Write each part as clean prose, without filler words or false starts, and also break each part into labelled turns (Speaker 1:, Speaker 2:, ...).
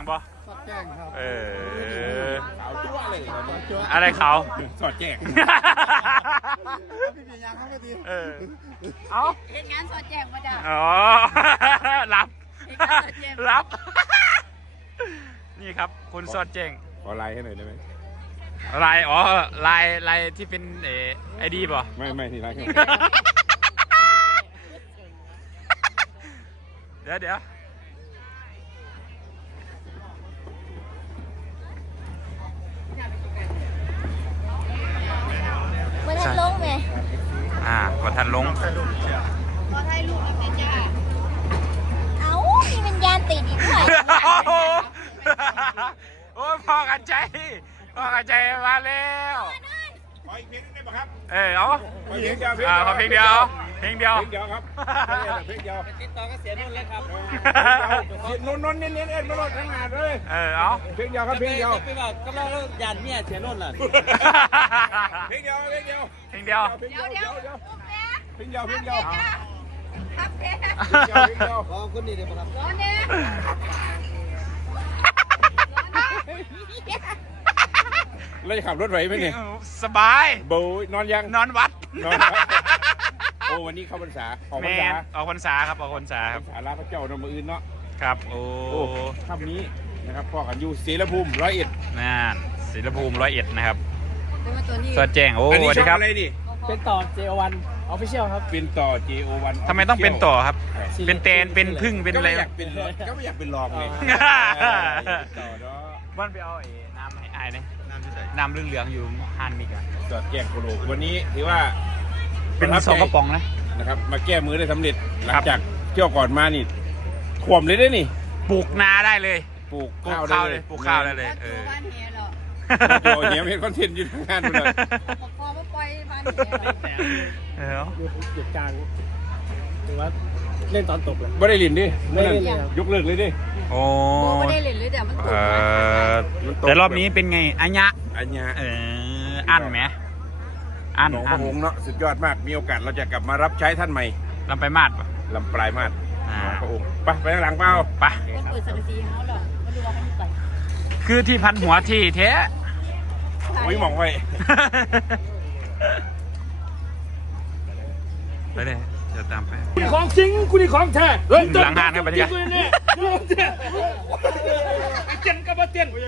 Speaker 1: บ่
Speaker 2: สอดแจ้งครับ
Speaker 3: ขาวจั่วเลย
Speaker 1: อะไรเขา
Speaker 3: สอดแจ้ง
Speaker 2: พี่เบียร์ยางเข้าไปดี
Speaker 1: เอา
Speaker 4: เห็นงานสอดแจ้งมาจ้ะ
Speaker 1: อ๋อรับนี่ครับคุณสอดแจ้ง
Speaker 3: ขอไลน์ให้หน่อยได้ไหม
Speaker 1: ลายอ๋อลายที่เป็นไอดีป่ะ
Speaker 3: ไม่ที่ไลน์
Speaker 1: เดี๋ยว
Speaker 4: เมื่อท่านลงไหม
Speaker 1: ว่าท่านลง
Speaker 4: พอถ่ายรูปเป็นจ้าเอ้ามีวิญญาณติดอีกด้วย
Speaker 1: โอ้ยพ่อกันใจมาแล้ว
Speaker 3: ขออีกเพลงได้ป่ะครับ
Speaker 1: เอา
Speaker 3: เพลงเดียว
Speaker 1: เพลงเดียวครับ
Speaker 3: เพลงเดียว
Speaker 2: ติดต่อก็เสียนุ่นเลยครับ
Speaker 3: นุ่นเน้นนุ่นทั้งงานเลย
Speaker 1: เอา
Speaker 3: เพลงเดียวครับเพลงเดียว
Speaker 2: ไปแบบกำลังยานเมียเสียนุ่นล่ะ
Speaker 3: เพลงเดียว
Speaker 4: ครับเพลง
Speaker 2: ขอคนนี้เดี๋ยวครับ
Speaker 4: ร้อนเนี่ย
Speaker 3: เราจะขับรถไหวไหมเนี่ย
Speaker 1: สบาย
Speaker 3: โบยนอนยัง
Speaker 1: นอนวัด
Speaker 3: โอ้วันนี้เข้าพรรษาออกพ
Speaker 1: รรษาครับออกพรรษาครับ
Speaker 3: สาราพระเจ้านมืออื่นเนาะ
Speaker 1: ครับโอ้
Speaker 3: ค่ำนี้นะครับพ่อกันอยู่ศรีละภูมิ101
Speaker 1: นั่นศรีละภูมิ101นะครับสวัสดีโอ้
Speaker 3: สวัสดีครับ
Speaker 2: เป็นต่อ JO1 Official ครับ
Speaker 3: เป็นต่อ JO1
Speaker 1: ทำไมต้องเป็นต่อครับเป็นเตนเป็นพึ่งเป็นอะไร
Speaker 3: ก็ไม่อยากเป็นรองเลยต่อเนาะ
Speaker 1: วันไปเอาน้ำให้อายเนี่ยน้ำเหลืองๆอยู่ฮันมิกอะ
Speaker 3: จอดแจ้งโคโลวันนี้ถือว่า
Speaker 1: เป็น2 กระป๋อง
Speaker 3: นะครับมาแก้มือได้สำเร็จหลังจากเที่ยวก่อนมานี่ท่วมเลยได้นี่
Speaker 1: ปลูกนาได้เลย
Speaker 3: ปลูก
Speaker 1: ข้าวได้เลย
Speaker 4: บ้านเฮียหรอ
Speaker 3: โอ้เฮียเป็นคอนเทนต์อยู่ทางงานเลย
Speaker 4: พอมาปล่อยบ้านเฮีย
Speaker 2: หยุดกลางหรือว่าเล่นตอนตกเลย
Speaker 3: ไม่ได้ลินดิไม่ได้ยกเลิกเลยดิ
Speaker 1: โอ้
Speaker 4: ไม่ได้เล่นเลยแต่มันตก
Speaker 1: แต่รอบนี้เป็นไงอัญญะอั้นไหม
Speaker 3: หนองพระหงส์เนาะสุดยอดมากมีโอกาสเราจะกลับมารับใช้ท่านใหม่
Speaker 1: ลำไปมาดป่ะ
Speaker 3: ลำปลายมาดหนองพระหงส์ไปข้างหลังเปล่า
Speaker 1: ไป
Speaker 4: เปิดสังกะสีเขาหรอมาดูว่าเขาไป
Speaker 1: คือที่พันหัวที่แท้
Speaker 3: อุ้ยมองไว้
Speaker 1: ไปเลยจะตามไป
Speaker 2: กูนี่ของจริงกูนี่ของแท้
Speaker 1: หลังหานกันไปดิครับ
Speaker 2: เจนกับเจน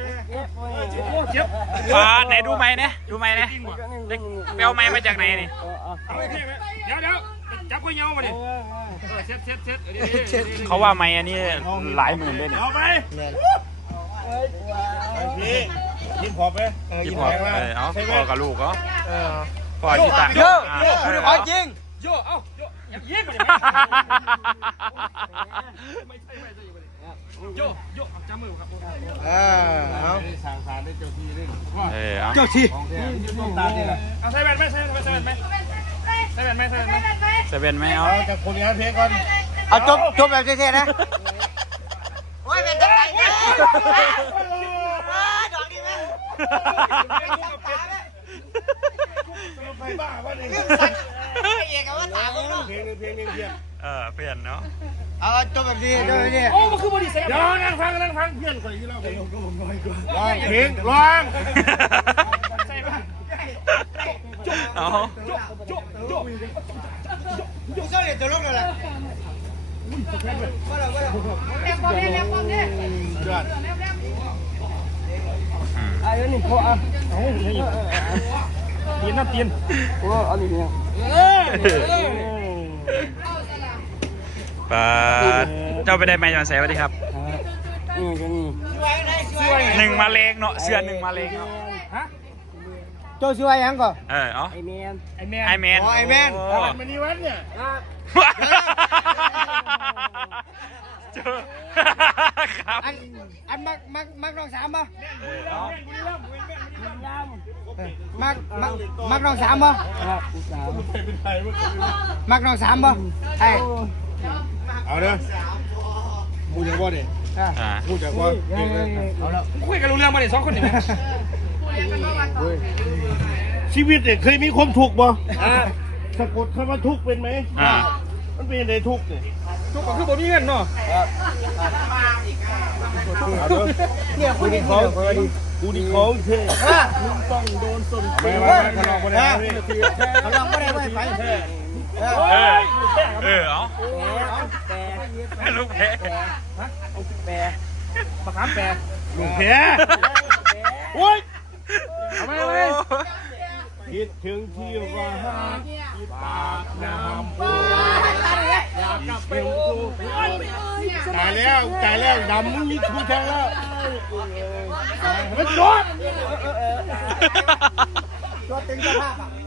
Speaker 1: ไหนดูไหมเนี่ยดูไหมเนี่ยไปเอาไม้มาจากไหนนี่
Speaker 2: เดี๋ยวจับกูเงามาดิ
Speaker 1: เซ็ตเขาว่าไม้อันนี้หลายหมื่นด้วยเนี่ย
Speaker 3: เอาไปพี่ยิ้มขอบไป
Speaker 1: ยิ้มขอบเอาพ่อกับลูกเหรอพ่อที่ตา
Speaker 2: โย่คุณนี่ของจริงโย่เอ้าโย่ยิ้มไปโย่จับมือครับ
Speaker 3: เอาสั่งสารได้เจ้าที่ด้วย
Speaker 2: เจ้าที่
Speaker 3: ตาดีเลย
Speaker 2: เอาใส่แว่นไหมใส่แว่นไหม
Speaker 1: เอา
Speaker 3: จะคนนี้เพลงก่อน
Speaker 2: เอาจบแบบเท่ๆนะ
Speaker 4: โอ้ยเป็นจังไรเนี่ยดอกดีไหม
Speaker 3: ไปบ้าว่าเนี่ย
Speaker 4: เอกว่าถามมึงเนาะ
Speaker 3: เพลงเพี้ยน
Speaker 1: เปลี่ยนเนาะ
Speaker 2: เอาจบแบบนี้โอ้มันคือบริษัท
Speaker 3: เดี๋ยวนั่งฟังเพื่อนคนที่เราเพลงก็ผมน้อยกว่าร้องเพลงร้อง
Speaker 1: เอา
Speaker 2: จุ๊เจ้าเหรียญตัวลงเลยแหละไอ้นี่พออ่ะ
Speaker 1: ตีนน้ำตีน
Speaker 2: โอ้อันนี้เนี่ย
Speaker 1: ปาเจ้าไปได้ไหมจอนแสวัสดีครับ1 มาเลงเนาะเสื้อ1 มาเลงเนาะ
Speaker 2: ฮะเจ้าช่วยยังก่อน
Speaker 1: ไอแมน
Speaker 3: มันนี่วันเนี่ย
Speaker 1: ครับ
Speaker 2: อันมักน้อง3ป่ะมักน้อง3ป่ะมักน้อง3ป่ะไอ้
Speaker 3: เอาเด้อพูดจากว่าเนี่ยพูดจากว่า
Speaker 2: เอาแล้วคุยกันรู้เรื่องมาเนี่ย2 คนนี่ไหม
Speaker 3: ชีวิตเนี่ยเคยมีความทุกข์บ่สะกดคำว่าทุกข์เป็นไหมมันเป็นในทุกข์เนี่ยทุกคนคือบ่มีเงินเนาะ
Speaker 2: เนี่ยคุณนี่ของกูนี่ของเท่มึงต้องโดนสนตีเขาลองไม่ได้เขาลองไม่ได้ไม่ไป
Speaker 1: เอาลูกแพ้
Speaker 2: ปากขามแปร
Speaker 3: ลูกแพ้โอ้ย
Speaker 1: เอาไหม
Speaker 2: คิดถึงที่ว่าปากน้ำโพอยากกลับไปตายแล้วดำมึงมีทูแทงแล้วมันโดนตัวเต็งสภาพอ่ะ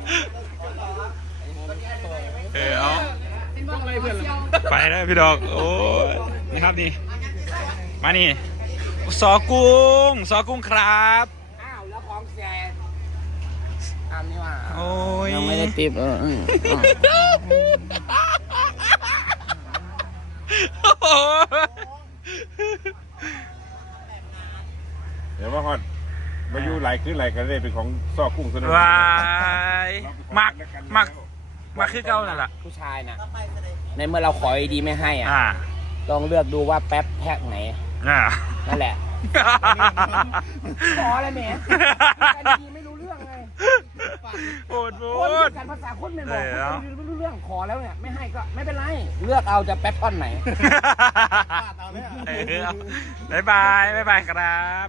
Speaker 1: เอาไปแล้วพี่ดอกโอ้ยนี่ครับนี่มานี่ซอกุ้งครับ
Speaker 2: อ้าวแล้วของแกอันนี้ว่า
Speaker 1: โอ้ย
Speaker 2: ยังไม่ได้ติบ
Speaker 3: เดี๋ยวว่าฮอดมาอยู่ไหลขึ้นไหลกันเลยเป็นของซอกกุ้งซะหน่อยว
Speaker 1: ายมักคือเก่านั่นแหละ
Speaker 2: ผู้ชายน่ะในเมื่อเราขอดีไม่ให้อ่ะลองเลือกดูว่าแป๊บแพ็กไหนนั่นแหละขออะไรแหมดีไม่รู้เรื่องไง
Speaker 1: พูด
Speaker 2: คนกันภาษาคนไม่บอกไม่รู้เรื่องขอแล้วเนี่ยไม่ให้ก็ไม่เป็นไรเลือกเอาจะแป๊บท่อนไหน
Speaker 1: บ๊ายบายครับ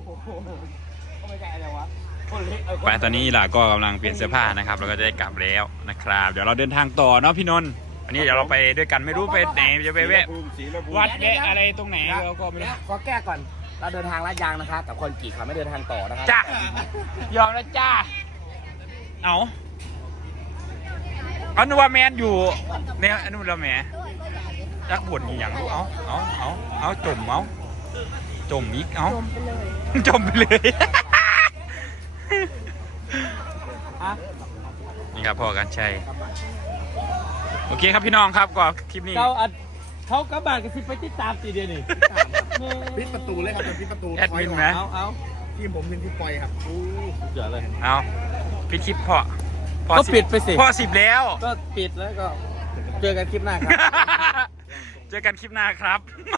Speaker 1: ไปตอนนี้ล่ะก็กำลังเปลี่ยนเสื้อผ้านะครับเราก็จะได้กลับแล้วนะครับเดี๋ยวเราเดินทางต่อเนาะพี่นนท์อันนี้เดี๋ยวเราไปด้วยกันไม่รู้ไปไหนจะไปแวะวัดแวะอะไรตรงไหนเราก็ไม่รู้
Speaker 2: ขอแก้ก่อนเราเดินทางลาดยางนะคะกับคนกี่เขาไม่เดินทางต่อนะคะ
Speaker 1: จ้ะยอมแล้วจ้าเอาอนุวาแมนอยู่เนี่ยอนุวาแมนยักบ่นอย่างเอาจมอีกเอาจมไปเลยนี่ครับพ่อกันชัยโอเคครับพี่น้องครับก็คลิปนี้
Speaker 2: เขากระบาดกันสิไปติดตามตีเดียวนี่
Speaker 3: ปิดประตูเลยครับปิดประตู
Speaker 1: แอดมินไหม
Speaker 2: เอา
Speaker 3: ทีมผมเป็นที่ปล่อยครับ
Speaker 2: เจ๋อเลย
Speaker 1: เอาปิดคลิปพ่อ
Speaker 2: ก็ปิดไปสิ
Speaker 1: พ่อ10แล้ว
Speaker 2: ก็ปิดแล้วก็เจอกันคลิปหน้าครับ
Speaker 1: เจอกันคลิปหน้าครับ